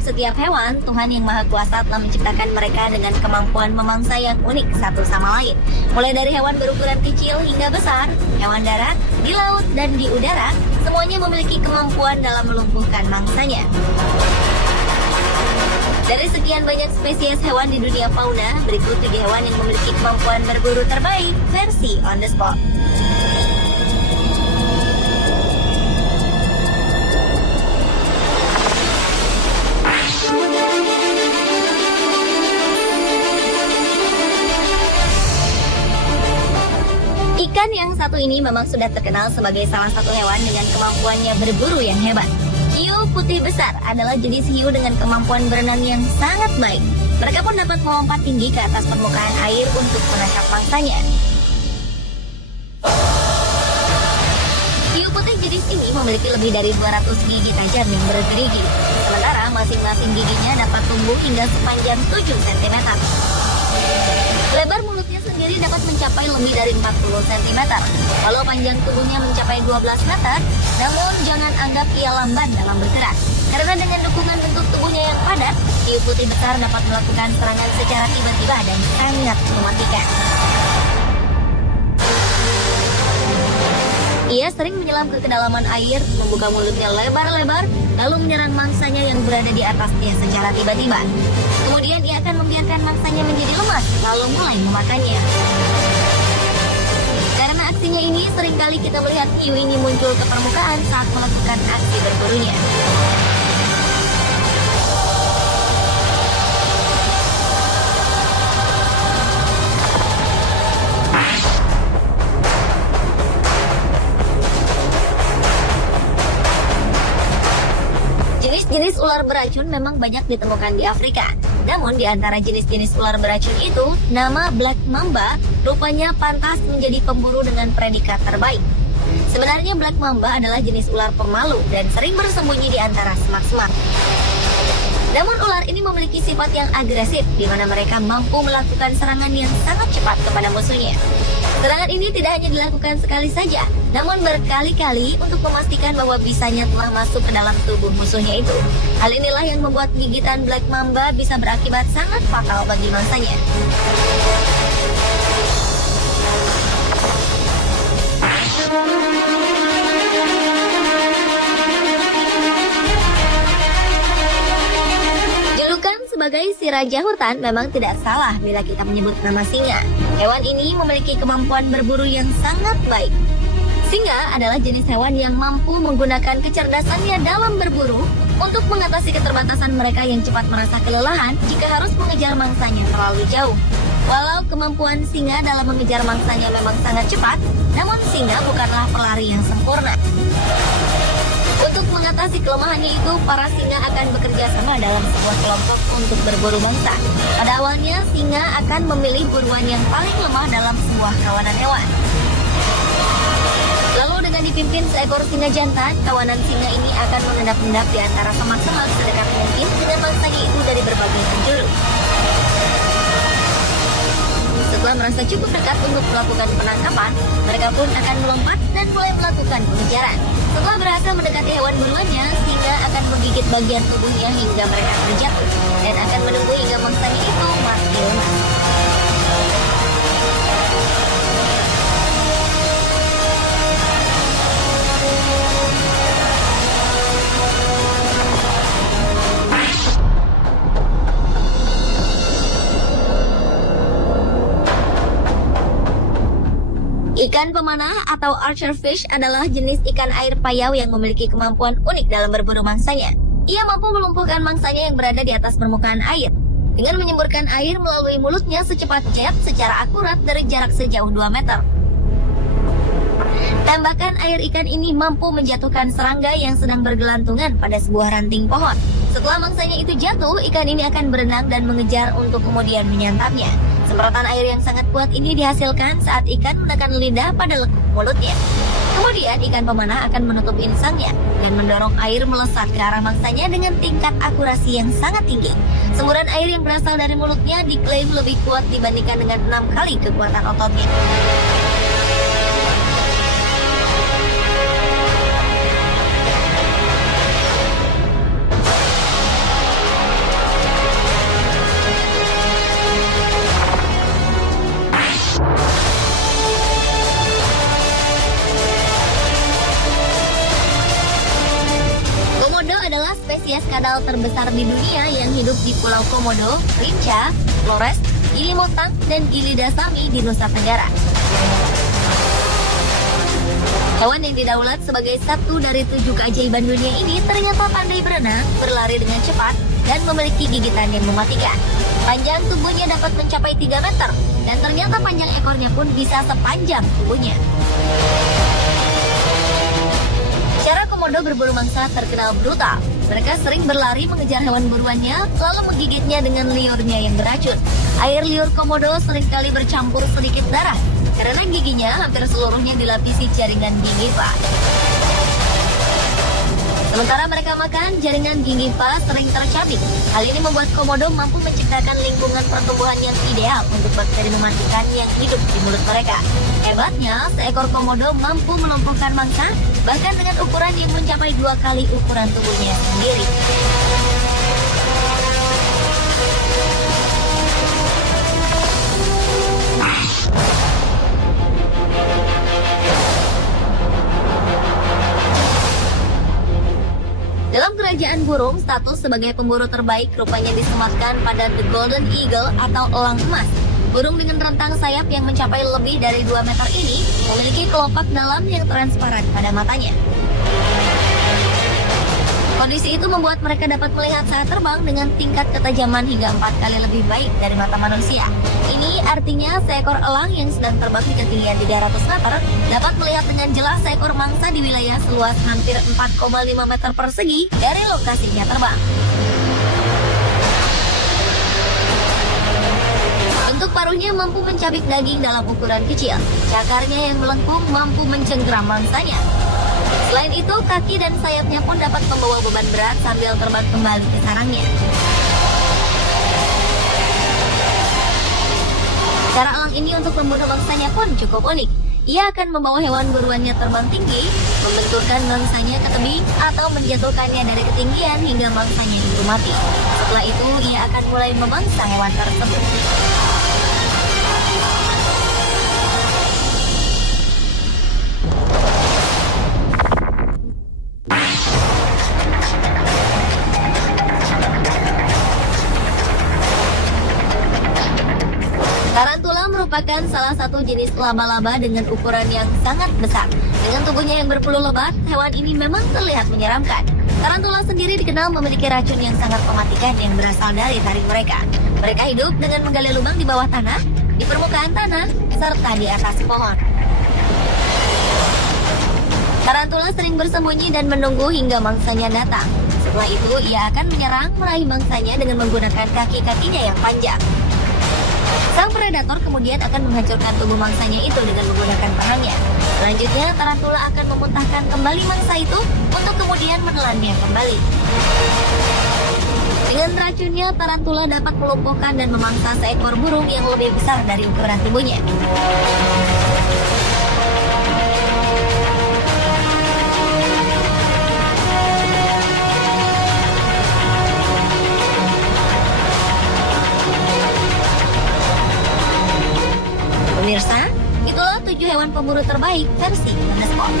untuk setiap hewan, Tuhan Yang Maha Kuasa telah menciptakan mereka dengan kemampuan memangsa yang unik satu sama lain. Mulai dari hewan berukuran kecil hingga besar, hewan darat, di laut, dan di udara, semuanya memiliki kemampuan dalam melumpuhkan mangsanya. Dari sekian banyak spesies hewan di dunia fauna, berikut 3 hewan yang memiliki kemampuan berburu terbaik versi On The Spot. Ikan yang satu ini memang sudah terkenal sebagai salah satu hewan dengan kemampuannya berburu yang hebat. Hiu putih besar adalah jenis hiu dengan kemampuan berenang yang sangat baik. Mereka pun dapat melompat tinggi ke atas permukaan air untuk menangkap mangsanya. Hiu putih jenis ini memiliki lebih dari 200 gigi tajam yang bergerigi. Sementara masing-masing giginya dapat tumbuh hingga sepanjang 7 cm. Lebar mulutnya sendiri dapat mencapai lebih dari 40 cm. Walau panjang tubuhnya mencapai 12 meter, namun jangan anggap ia lamban dalam bergerak. Karena dengan dukungan bentuk tubuhnya yang padat, hiu putih besar dapat melakukan serangan secara tiba-tiba dan sangat mematikan. Ia sering menyelam ke kedalaman air, membuka mulutnya lebar-lebar, lalu menyerang mangsanya yang berada di atasnya secara tiba-tiba. Kemudian ia akan membiarkan mangsanya menjadi lemas, lalu mulai memakannya. Karena aksinya ini, seringkali kita melihat hiu ini muncul ke permukaan saat melakukan aksi berburunya. Jenis ular beracun memang banyak ditemukan di Afrika. Namun di antara jenis-jenis ular beracun itu, nama Black Mamba rupanya pantas menjadi pemburu dengan predikat terbaik. Sebenarnya Black Mamba adalah jenis ular pemalu dan sering bersembunyi di antara semak-semak. Namun ular ini memiliki sifat yang agresif, di mana mereka mampu melakukan serangan yang sangat cepat kepada musuhnya. Serangan ini tidak hanya dilakukan sekali saja, namun berkali-kali untuk memastikan bahwa bisanya telah masuk ke dalam tubuh musuhnya itu. Hal inilah yang membuat gigitan Black Mamba bisa berakibat sangat fatal bagi mangsanya. Sebagai si raja hutan memang tidak salah bila kita menyebut nama singa. Hewan ini memiliki kemampuan berburu yang sangat baik. Singa adalah jenis hewan yang mampu menggunakan kecerdasannya dalam berburu untuk mengatasi keterbatasan mereka yang cepat merasa kelelahan jika harus mengejar mangsanya terlalu jauh. Walau kemampuan singa dalam mengejar mangsanya memang sangat cepat, namun singa bukanlah pelari yang sempurna. Untuk mengatasi kelemahannya itu, para singa akan bekerja sama dalam sebuah kelompok untuk berburu mangsa. Pada awalnya, singa akan memilih buruan yang paling lemah dalam sebuah kawanan hewan. Lalu dengan dipimpin seekor singa jantan, kawanan singa ini akan mengendap-endap di antara semak-semak sedekat mungkin dengan mangsanya itu dari berbagai penjuru. Setelah merasa cukup dekat untuk melakukan penangkapan, mereka pun akan melompat dan mulai melakukan pengejaran. Setelah berhasil mendekati hewan buruannya, singa akan menggigit bagian tubuhnya hingga mereka terjatuh dan akan menunggu hingga mangsanya itu mati lemas. Ikan pemanah atau archer fish adalah jenis ikan air payau yang memiliki kemampuan unik dalam berburu mangsanya. Ia mampu melumpuhkan mangsanya yang berada di atas permukaan air dengan menyemburkan air melalui mulutnya secepat jet secara akurat dari jarak sejauh 2 meter. Tembakan air ikan ini mampu menjatuhkan serangga yang sedang bergelantungan pada sebuah ranting pohon. Setelah mangsanya itu jatuh, ikan ini akan berenang dan mengejar untuk kemudian menyantapnya. Semprotan air yang sangat kuat ini dihasilkan saat ikan menekan lidah pada lekuk mulutnya. Kemudian ikan pemanah akan menutup insangnya dan mendorong air melesat ke arah mangsanya dengan tingkat akurasi yang sangat tinggi. Semburan air yang berasal dari mulutnya diklaim lebih kuat dibandingkan dengan 6 kali kekuatan ototnya. kadal terbesar di dunia yang hidup di Pulau Komodo, Rinca, Flores, Gili Motang, dan Gili Dasami di Nusa Tenggara. Hewan yang didaulat sebagai satu dari 7 keajaiban dunia ini ternyata pandai berenang, berlari dengan cepat, dan memiliki gigitan yang mematikan. Panjang tubuhnya dapat mencapai 3 meter, dan ternyata panjang ekornya pun bisa sepanjang tubuhnya. Cara komodo berburu mangsa terkenal brutal. Mereka sering berlari mengejar hewan buruannya, lalu menggigitnya dengan liurnya yang beracun. Air liur komodo seringkali bercampur sedikit darah, karena giginya hampir seluruhnya dilapisi jaringan gingiva. Sementara mereka makan, jaringan gingiva sering tercabik. Hal ini membuat komodo mampu menciptakan lingkungan pertumbuhan yang ideal untuk bakteri mematikan yang hidup di mulut mereka. Hebatnya, seekor komodo mampu melumpuhkan mangsa, bahkan dengan ukuran yang mencapai 2 kali ukuran tubuhnya sendiri. Dalam kerajaan burung, status sebagai pemburu terbaik rupanya disematkan pada The Golden Eagle atau elang emas. Burung dengan rentang sayap yang mencapai lebih dari 2 meter ini memiliki kelopak dalam yang transparan pada matanya. Kondisi itu membuat mereka dapat melihat saat terbang dengan tingkat ketajaman hingga 4 kali lebih baik dari mata manusia. Ini artinya seekor elang yang sedang terbang di ketinggian 300 meter dapat melihat dengan jelas seekor mangsa di wilayah seluas hampir 4,5 meter persegi dari lokasinya terbang. Bentuk paruhnya mampu mencabik daging dalam ukuran kecil. Cakarnya yang melengkung mampu mencengkeram mangsanya. Selain itu, kaki dan sayapnya pun dapat membawa beban berat sambil terbang kembali ke sarangnya. Cara elang ini untuk membunuh mangsanya pun cukup unik. Ia akan membawa hewan buruannya terbang tinggi, membenturkan mangsanya ke tebing, atau menjatuhkannya dari ketinggian hingga mangsanya itu mati. Setelah itu, ia akan mulai memangsa hewan tersebut. Tarantula merupakan salah satu jenis laba-laba dengan ukuran yang sangat besar. Dengan tubuhnya yang berpeluh lebat, hewan ini memang terlihat menyeramkan. Tarantula sendiri dikenal memiliki racun yang sangat mematikan yang berasal dari taring mereka. Mereka hidup dengan menggali lubang di bawah tanah, di permukaan tanah, serta di atas pohon. Tarantula sering bersembunyi dan menunggu hingga mangsanya datang. Setelah itu, ia akan menyerang meraih mangsanya dengan menggunakan kaki-kakinya yang panjang. Sang predator kemudian akan menghancurkan tubuh mangsanya itu dengan menggunakan perangnya. Selanjutnya, tarantula akan memuntahkan kembali mangsa itu untuk kemudian menelannya kembali. Dengan racunnya, tarantula dapat melumpuhkan dan memangsa seekor burung yang lebih besar dari ukuran tubuhnya. Pemirsa, itulah 7 hewan pemburu terbaik versi The Spot.